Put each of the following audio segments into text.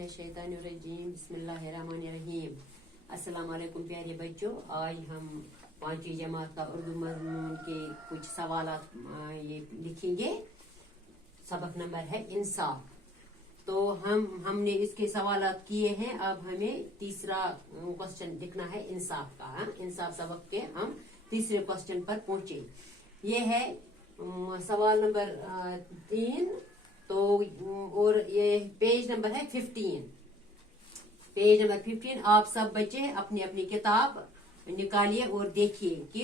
मिनश्शैतानिर्रजीम बिस्मिल्लाहिर्रहमानिर्रहीम। अस्सलाम वालेकुम प्यारे बच्चों, आज हम 5वीं जमात का उर्दू मज़मून के कुछ सवालात ये लिखेंगे। सबक नंबर है इंसाफ। तो हमने इसके सवालात किए हैं। अब हमें तीसरा क्वेश्चन लिखना है इंसाफ का। इंसाफ सबक के हम तीसरे क्वेश्चन पर पहुंचे। ये है सवाल नंबर 3। तो और ये पेज नंबर है 15। Page number 15। आप सब बच्चे अपनी अपनी किताब निकालिए और देखिए कि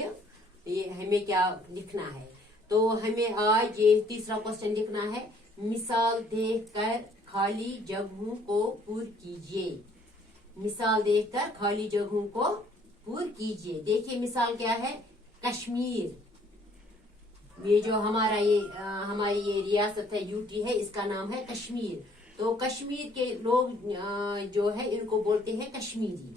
ये हमें क्या लिखना है। तो हमें आज ये तीसरा क्वेश्चन लिखना है। मिसाल देखकर खाली जगहों को पूर कीजिए। मिसाल देखकर खाली जगहों को पूर कीजिए। देखिए मिसाल क्या है। कश्मीर, ये जो हमारी ये रियासत है यूटी है, इसका नाम है कश्मीर। तो कश्मीर के लोग जो है इनको बोलते हैं कश्मीरी।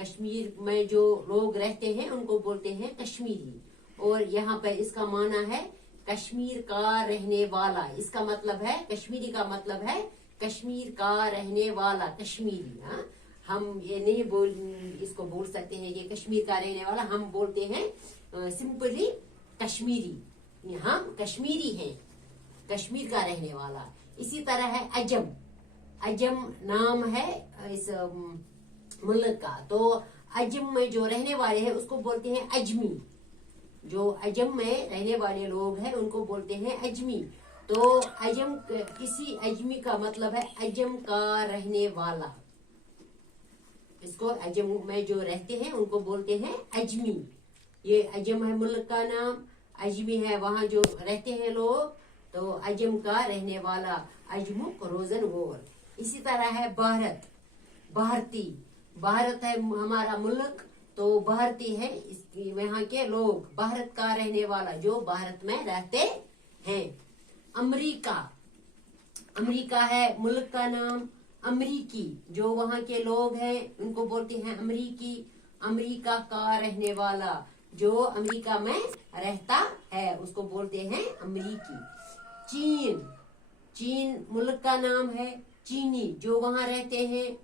कश्मीर में जो लोग रहते हैं उनको बोलते हैं कश्मीरी। और यहाँ पर इसका माना है कश्मीर का रहने वाला। इसका मतलब है, कश्मीरी का मतलब है कश्मीर का रहने वाला, कश्मीरी। हम ये नहीं इसको बोल सकते हैं कि कश्मीर का रहने वाला। हम बोलते हैं सिंपली कश्मीरी। हम कश्मीरी हैं, कश्मीर का रहने वाला। इसी तरह है अजम। अजम नाम है इस मुल्क का। तो अजम में जो रहने वाले हैं उसको बोलते हैं अजमी। जो अजम में रहने वाले लोग हैं उनको बोलते हैं अजमी। तो अजम, किसी अजमी का मतलब है अजम का रहने वाला। इसको अजम में जो रहते हैं उनको बोलते हैं अजमी। ये अजम है मुल्क का नाम, अजमी है वहाँ जो रहते हैं लोग। तो अजम का रहने वाला, अजमुक रोजन गोर। इसी तरह है भारत। भारती, भारत है हमारा मुल्क। तो भारती है यहाँ के लोग, भारत का रहने वाला जो भारत में रहते हैं। अमरीका, अमरीका है मुल्क का नाम। अमरीकी, जो वहाँ के लोग हैं उनको बोलते हैं अमरीकी। अमरीका का रहने वाला जो अमेरिका में रहता है उसको बोलते हैं अमरीकी। चीन, चीन मुल्क का नाम है। चीनी, जो वहाँ रहते हैं,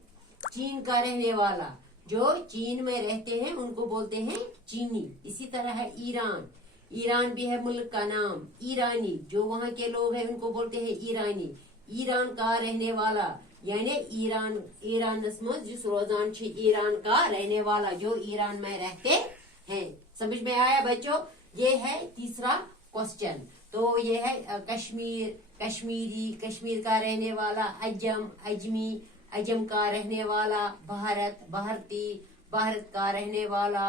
चीन का रहने वाला जो चीन में रहते हैं उनको बोलते हैं चीनी। इसी तरह है ईरान। ईरान भी है मुल्क का नाम। ईरानी, जो वहाँ के लोग हैं उनको बोलते हैं ईरानी। ईरान का रहने वाला यानी ईरान जिस रोजान ईरान का रहने वाला जो ईरान में रहते हैं। समझ में आया बच्चों। ये है तीसरा क्वेश्चन। तो ये है कश्मीर, कश्मीरी, कश्मीर का रहने वाला। अजम, अजमी, अजम का रहने वाला। भारत, भारती, भारत का रहने वाला।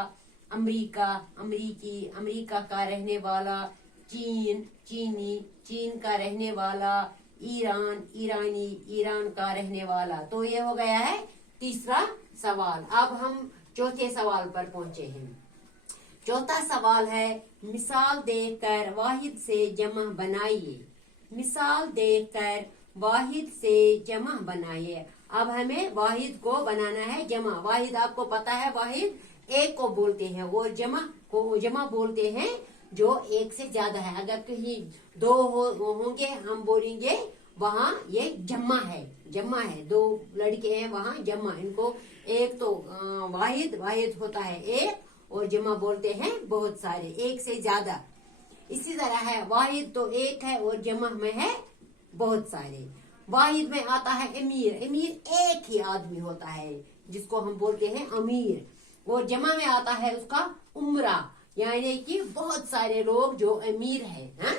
अमेरिका, अमरीकी, अमेरिका का रहने वाला। चीन, चीनी, चीन का रहने वाला। ईरान, ईरानी, ईरान का रहने वाला। तो ये हो गया है तीसरा सवाल। अब हम चौथे सवाल पर पहुंचे हैं। चौथा सवाल है मिसाल देकर वाहिद से जमा बनाइए। मिसाल देकर वाहिद से जमा बनाइए। अब हमें वाहिद को बनाना है जमा। वाहिद आपको पता है, वाहिद एक को बोलते हैं और जमा को जमा बोलते हैं जो एक से ज्यादा है। अगर कहीं दो होंगे हम बोलेंगे वहाँ ये जम्मा है, जम्मा है। दो लड़के हैं वहाँ जम्मा। इनको एक तो वाहिद होता है एक, और जमा बोलते हैं बहुत सारे, एक से ज्यादा। इसी तरह है वाहिद तो एक है और जमा में है बहुत सारे। वाहिद में आता है अमीर। अमीर एक ही आदमी होता है जिसको हम बोलते हैं अमीर। और जमा में आता है उसका उमरा, यानी कि बहुत सारे लोग जो अमीर है।